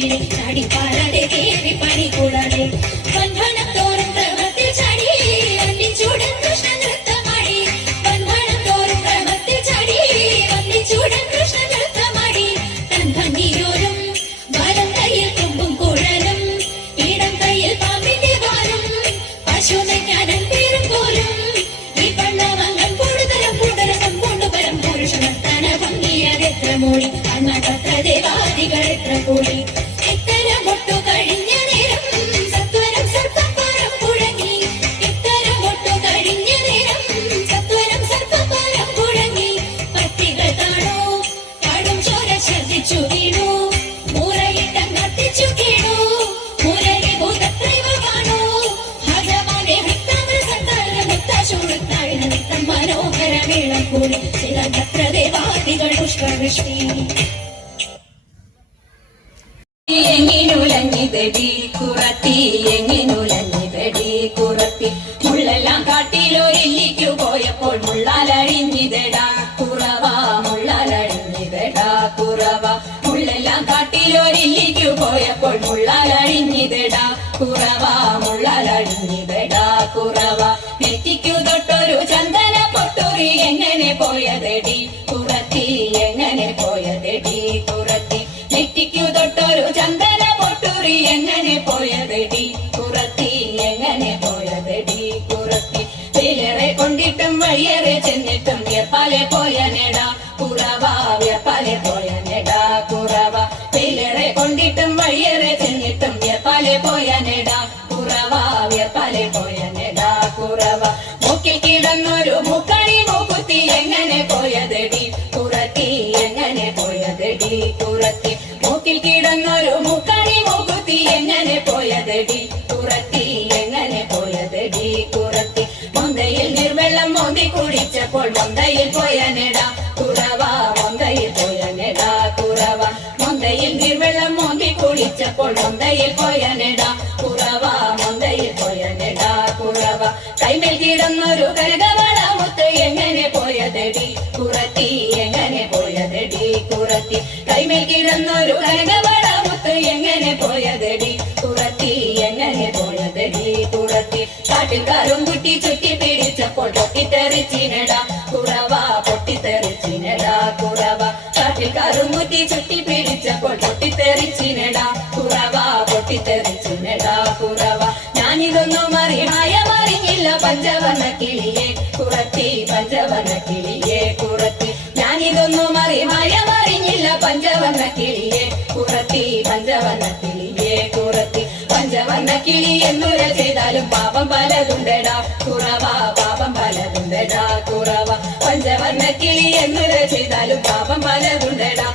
மேல் அடிப்பார் മനോഹര ചില കൂടി ചിലത്ര ദേവാദികൾ പുഷ്പവൃഷ്ടി. എങ്ങിനുലഞ്ഞിതടി കുറത്തി എങ്ങിനുലഞ്ഞിതടി കുറത്തി. മുള്ളെല്ലാം കാട്ടിലൊരില്ലിക്കു പോയപ്പോൾ മുള്ളാലഴിഞ്ഞിതടാ കുറവ മുള്ളാലഴിഞ്ഞിതടാ കുറവ. മുള്ളെല്ലാം കാട്ടിലൊരില്ലിക്കു പോയപ്പോൾ മുള്ളാലഴിഞ്ഞിതടാ വഴിയേറെ ചെന്നിട്ടും വ്യപ്പാലെ പോയ നെടാ കുറവ വ്യപ്പാലെ പോയ നെടാ കുറവ. പേരെ കൊണ്ടിട്ടും വഴിയേറെ ചെന്നിട്ടും വ്യപ്പാലെ പോയ നെടാ കുറവ വ്യപ്പാലെ പോയ നെടാ കുറവ. മുക്കി കിടന്നൊരു മുക്കണി മൂക്കുത്തി എങ്ങനെ പോയതടി? കുറത്തി എങ്ങനെ പോയതടി? കുറത്തി മോന്തി കുടിച്ചപ്പോൾ മൊന്തയിൽ പോയ നെട കുറവ മൊന്തയിൽ പോയ നെട കുറവ മൊന്തയിൽ നിർവെള്ളം മോന്തി കുളിച്ചപ്പോൾ മൊന്തയിൽ പോയ നെട കുറവ മൊന്തയിൽ പോയനട കുറവ കൈമേൽ കിടന്നൊരു കനകവള മുത്ത് എങ്ങനെ പോയതടി? കുറത്തി എങ്ങനെ പോയതടി? കുറത്തി കൈമേൽ കിടന്നൊരു കനകവള മുത്ത് എങ്ങനെ പോയതടി? കുറത്തി എങ്ങനെ പോയതടി? കുറത്തി കാട്ടിൽ പിടിച്ചപ്പോൾ പൊട്ടിത്തെറിച്ചിനട കുറവ പൊട്ടിത്തെറിച്ചിനട കുറവ. കാട്ടിൽക്കാരും കുട്ടി ചുറ്റി പിടിച്ചപ്പോൾ പൊട്ടിത്തെറിച്ചിനട കുറവ പൊട്ടിത്തെറിച്ചിനട കുറവ. ഞാനിതൊന്നും അറിയായ മറിഞ്ഞില്ല പഞ്ചവർണ കിളിയെ കുറത്തി പഞ്ചവർണ കിളിയെ കുറത്തി. ഞാനിതൊന്നും അറിയായ മറിഞ്ഞില്ല പഞ്ചവർണ കിളിയെ കുറത്തി പഞ്ചവർണ കിളിയെ കിളി എന്നുര ചെയ്താലും പാപം പലതുണ്ടടാ. കുറവ പാപം പലതുണ്ടടാ. കുറവ. പഞ്ചവർണ കിളി എന്നുര ചെയ്താലും പാപം പലതുണ്ട്